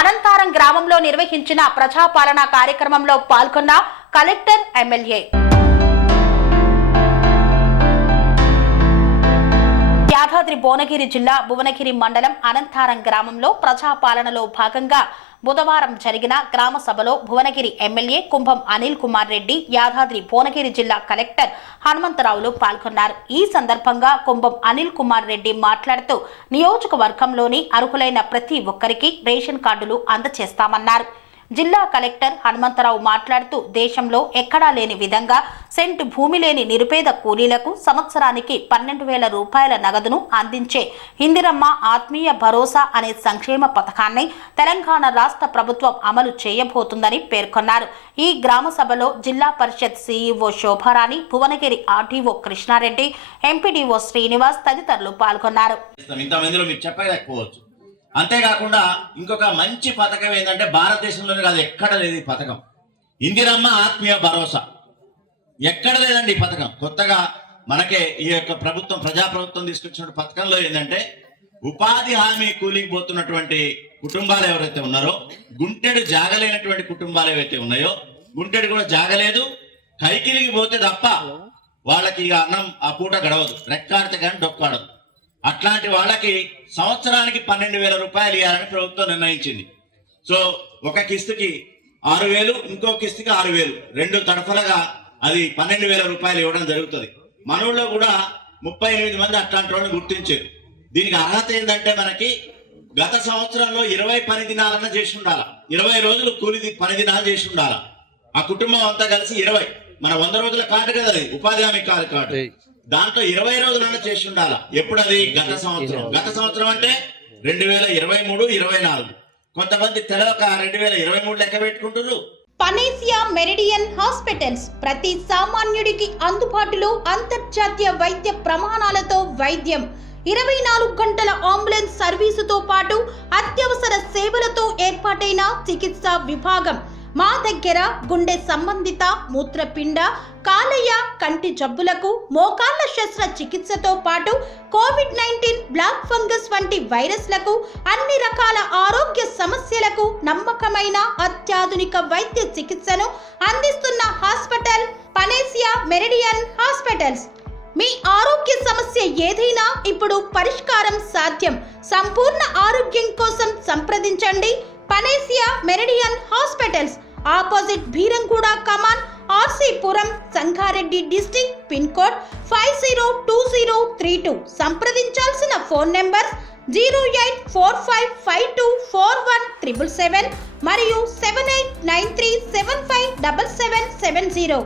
అనంతారం గ్రామంలో నిర్వహించిన ప్రజాపాలన కార్యక్రమంలో పాల్గొన్న కలెక్టర్, ఎమ్మెల్యే. యాదాద్రి భువనగిరి జిల్లా భువనగిరి మండలం అనంతారం గ్రామంలో ప్రజాపాలనలో భాగంగా బుధవారం జరిగిన గ్రామ సభలో భువనగిరి ఎమ్మెల్యే కుంభం అనిల్ కుమార్ రెడ్డి, యాదాద్రి భువనగిరి జిల్లా కలెక్టర్ హనుమంతరావులు పాల్గొన్నారు. ఈ సందర్భంగా కుంభం అనిల్ కుమార్ రెడ్డి మాట్లాడుతూ నియోజకవర్గంలోని అర్హులైన ప్రతి ఒక్కరికి రేషన్ కార్డులు అందజేస్తామన్నారు. జిల్లా కలెక్టర్ హనుమంతరావు మాట్లాడుతూ దేశంలో ఎక్కడా లేని విధంగా సెంటు భూమి లేని నిరుపేద కూలీలకు సంవత్సరానికి 12,000 రూపాయల నగదును అందించే ఇందిరమ్మ ఆత్మీయ భరోసా అనే సంక్షేమ పథకాన్ని తెలంగాణ రాష్ట్ర ప్రభుత్వం అమలు చేయబోతుందని పేర్కొన్నారు. ఈ గ్రామ సభలో జిల్లా పరిషత్ CEO Shobharani, Bhuvanagiri RDO Krishnareddy, MPDO Srinivas తదితరులు పాల్గొన్నారు. అంతేకాకుండా ఇంకొక మంచి పథకం ఏంటంటే భారతదేశంలోనే కాదు, ఎక్కడ లేదు ఈ పథకం. ఇందిరమ్మ ఆత్మీయ భరోసా ఎక్కడ లేదండి ఈ పథకం. కొత్తగా మనకే ఈ యొక్క ప్రజాప్రభుత్వం తీసుకొచ్చిన పథకంలో ఏంటంటే ఉపాధి హామీ కూలికి పోతున్నటువంటి కుటుంబాలు ఎవరైతే ఉన్నారో, గుంటెడు జాగలేనటువంటి కుటుంబాలు ఏవైతే ఉన్నాయో, గుంటెడు కూడా జాగలేదు, కైకిలికి పోతే తప్ప వాళ్ళకి ఇక అన్నం ఆ పూట గడవదు, రెక్కాడితే కానీ డొక్కాడదు. అట్లాంటి వాళ్ళకి సంవత్సరానికి 12,000 రూపాయలు ఇవ్వాలని ప్రభుత్వం నిర్ణయించింది. సో ఒక కిస్తుకి 6,000, ఇంకో కిస్తుకి 6,000, 2 తడఫలుగా అది 12,000 రూపాయలు ఇవ్వడం జరుగుతుంది. మన ఊళ్ళో కూడా 38 మంది అట్లాంటి వాళ్ళని గుర్తించారు. దీనికి అర్హత ఏంటంటే మనకి గత సంవత్సరంలో 20 పని దినాలన్నా చేసి ఉండాలి, 20 రోజులు కూలి పని దినాలు చేసి ఉండాలి. ఆ కుటుంబం అంతా కలిసి 20, మన 100 రోజుల కార్డు కదా అది, ఉపాధి హామీ కార్డు, దాంట్లో 20 రోజులన్నా చేసి ఉండాలి. ఎప్పుడు అది? గత సంవత్సరం అంటే 2023, 24. కొంతమంది తెలవక 2023 లెక్క పెట్టుకుంటున్నారు. పనేసియా మెరిడియన్ హాస్పిటల్స్ ప్రతి సామాన్యుడికి అందుబాటులో అంతర్జాతీయ వైద్య ప్రమాణాలతో వైద్యం, 24 గంటల అంబులెన్స్ సర్వీసుతో పాటు అత్యవసర సేవలతో ఏర్పాటైన చికిత్సా విభాగం. మా దగ్గర గుండె సంబంధిత, మూత్రపిండ, కాలేయ, కంటి జబ్బులకు, మోకాళ్ల శస్త్ర చికిత్సతో పాటు కోవిడ్-19, బ్లాక్ ఫంగస్ వంటి వైరస్లకు, అన్ని రకాల ఆరోగ్య సమస్యలకు నమ్మకమైన అత్యాధునిక వైద్య చికిత్సను అందిస్తున్న హాస్పిటల్ పనేసియా మెరిడియన్ హాస్పిటల్స్. మీ ఆరోగ్య సమస్య ఏదైనా ఇప్పుడు పరిష్కారం సాధ్యం. సంపూర్ణ ఆరోగ్యం కోసం సంప్రదించండి Panacea Meridian hospitals, opposite Bheeramguda కమాన్, RC Puram, Sangareddy district, pin code 502032. సంప్రదించాల్సిన ఫోన్ నెంబర్ 0845524177 మరియు 7893757770.